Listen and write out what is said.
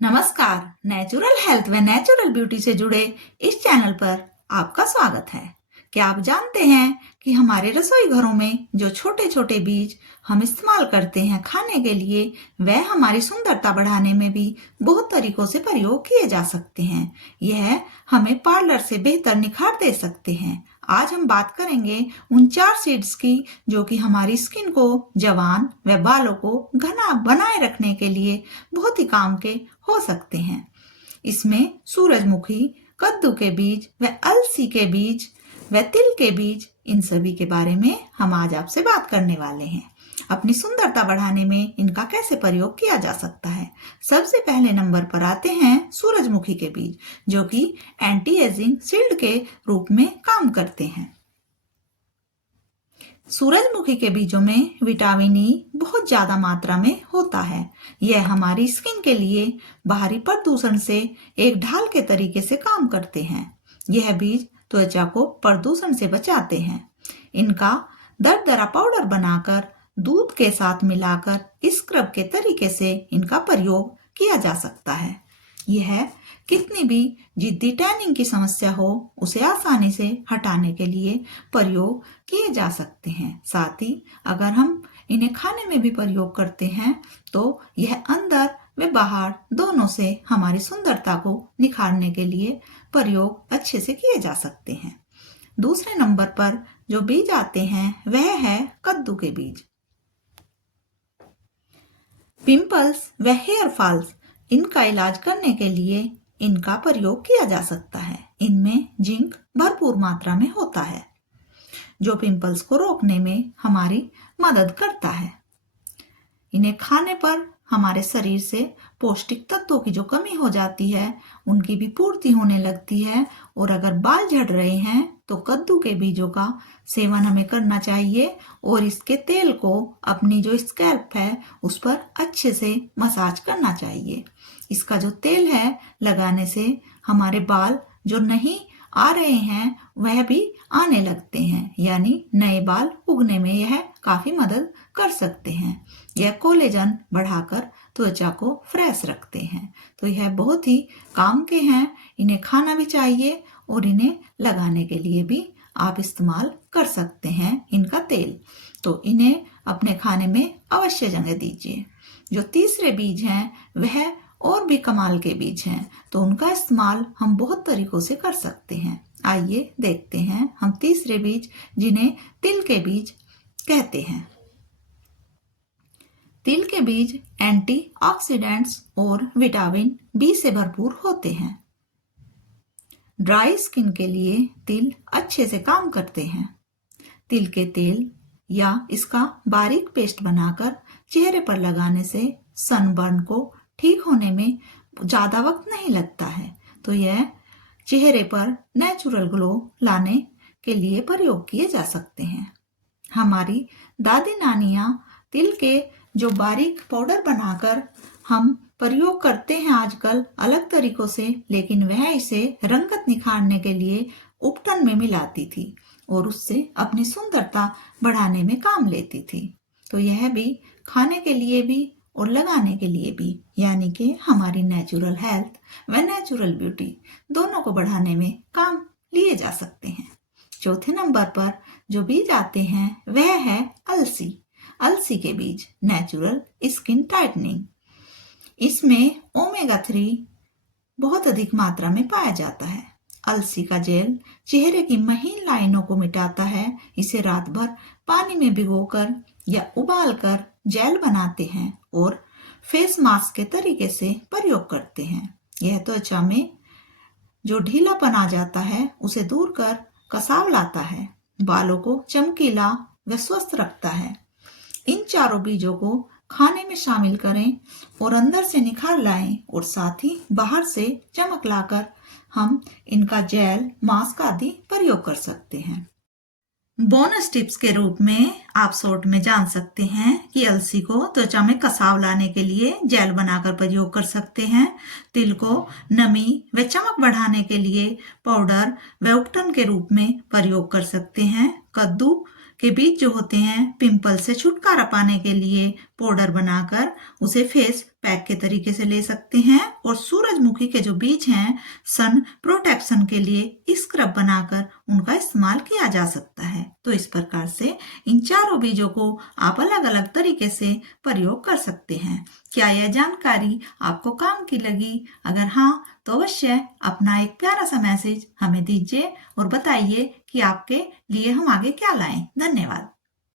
नमस्कार। Natural health व natural beauty से जुड़े इस चैनल पर आपका स्वागत है। क्या आप जानते हैं कि हमारे रसोई घरों में जो छोटे छोटे बीज हम इस्तेमाल करते हैं खाने के लिए, वह हमारी सुंदरता बढ़ाने में भी बहुत तरीकों से प्रयोग किए जा सकते हैं। यह हमें पार्लर से बेहतर निखार दे सकते हैं। आज हम बात करेंगे उन 4 सीड्स की जो कि हमारी स्किन को जवान व बालों को घना बनाए रखने के लिए बहुत ही काम के हो सकते हैं। इसमें सूरजमुखी, कद्दू के बीज व अलसी के बीज व तिल के बीज, इन सभी के बारे में हम आज आपसे बात करने वाले हैं। अपनी सुंदरता बढ़ाने में इनका कैसे प्रयोग किया जा सकता है। सबसे पहले नंबर पर आते हैं सूरजमुखी के बीज, जो कि एंटी एजिंग शील्ड के रूप में काम करते हैं। सूरजमुखी के बीजों में विटामिन ई बहुत ज्यादा मात्रा में होता है। यह हमारी स्किन के लिए बाहरी प्रदूषण से एक ढाल के तरीके से काम करते हैं। यह बीज त्वचा को प्रदूषण से बचाते हैं। इनका दरदरा पाउडर बनाकर दूध के साथ मिलाकर स्क्रब के तरीके से इनका प्रयोग किया जा सकता है। यह कितनी भी जिद्दी टैनिंग की समस्या हो, उसे आसानी से हटाने के लिए प्रयोग किए जा सकते हैं। साथ ही अगर हम इन्हें खाने में भी प्रयोग करते हैं तो यह अंदर व बाहर दोनों से हमारी सुंदरता को निखारने के लिए प्रयोग अच्छे से किए जा सकते हैं। दूसरे नंबर पर जो बीज आते हैं वह है कद्दू के बीज। पिंपल्स व हेयर फॉल्स, इनका इलाज करने के लिए इनका प्रयोग किया जा सकता है। इनमें जिंक भरपूर मात्रा में होता है, जो पिंपल्स को रोकने में हमारी मदद करता है। इन्हें खाने पर हमारे शरीर से पौष्टिक तत्वों की जो कमी हो जाती है, उनकी भी पूर्ति होने लगती है। और अगर बाल झड़ रहे हैं तो कद्दू के बीजों का सेवन हमें करना चाहिए और इसके तेल को अपनी जो स्कैल्प है उस पर अच्छे से मसाज करना चाहिए। इसका जो तेल है लगाने से हमारे बाल जो नहीं आ रहे हैं वह भी आने लगते हैं, यानी नए बाल उगने में यह काफी मदद कर सकते हैं। यह कोलेजन बढ़ाकर त्वचा को फ्रेश रखते हैं। तो यह बहुत ही काम के हैं। इन्हें खाना भी चाहिए और इन्हें लगाने के लिए भी आप इस्तेमाल कर सकते हैं इनका तेल। तो इन्हें अपने खाने में अवश्य जगह दीजिए। जो तीसरे बीज हैं वह और भी कमाल के बीज हैं, तो उनका इस्तेमाल हम बहुत तरीकों से कर सकते हैं। आइए देखते हैं हम तीसरे बीज, जिन्हें तिल के बीज कहते हैं। तिल के बीज एंटीऑक्सीडेंट्स और विटामिन बी से भरपूर होते हैं। ड्राई स्किन के लिए तिल अच्छे से काम करते हैं। तिल के तेल या इसका बारीक पेस्ट बनाकर चेहरे पर लगाने से सनबर्न को ठीक होने में ज्यादा वक्त नहीं लगता है। तो यह चेहरे पर नेचुरल ग्लो लाने के लिए प्रयोग किए जा सकते हैं। हमारी दादी नानियां तिल के जो बारीक पाउडर बनाकर हम प्रयोग करते हैं आजकल अलग तरीकों से, लेकिन वह इसे रंगत निखारने के लिए उपटन में मिलाती थी और उससे अपनी सुंदरता बढ़ाने में काम लेती थी। तो यह भी खाने के लिए भी और लगाने के लिए भी, यानी कि हमारी नेचुरल हेल्थ व नेचुरल ब्यूटी दोनों को बढ़ाने में काम लिए जा सकते हैं। चौथे नंबर पर जो बीज आते हैं वह है अलसी। अलसी के बीज नेचुरल स्किन टाइटनिंग। इसमें ओमेगा 3 बहुत अधिक मात्रा में पाया जाता है। अलसी का जेल चेहरे की महीन लाइनों को मिटाता है। इसे रात भर पानी में भिगोकर या उबालकर जेल बनाते हैं और फेस मास्क के तरीके से प्रयोग करते हैं। यह त्वचा में जो ढीलापन आ जाता है उसे दूर कर कसाव लाता है, बालों को चमकीला व स्वस्थ रखता है। इन चारों बीजों को खाने में शामिल करें और अंदर से निखार लाएं और साथ ही बाहर से चमक लाकर हम इनका जेल, मास्क आदि प्रयोग कर सकते हैं। बोनस टिप्स के रूप में आप शॉर्ट में जान सकते हैं कि अलसी को त्वचा में कसाव लाने के लिए जेल बनाकर प्रयोग कर सकते हैं। तिल को नमी व चमक बढ़ाने के लिए पाउडर व उपटन के रूप में प्रयोग कर सकते हैं। कद्दू के बीज जो होते हैं पिंपल से छुटकारा पाने के लिए पाउडर बनाकर उसे फेस पैक के तरीके से ले सकते हैं, और सूरजमुखी के जो बीज हैं सन प्रोटेक्शन के लिए स्क्रब बनाकर उनका इस्तेमाल किया जा सकता है। तो इस प्रकार से इन चारों बीजों को आप अलग अलग तरीके से प्रयोग कर सकते हैं। क्या यह जानकारी आपको काम की लगी? अगर हाँ तो अवश्य अपना एक प्यारा सा मैसेज हमें दीजिए और बताइए कि आपके लिए हम आगे क्या लाएं। धन्यवाद।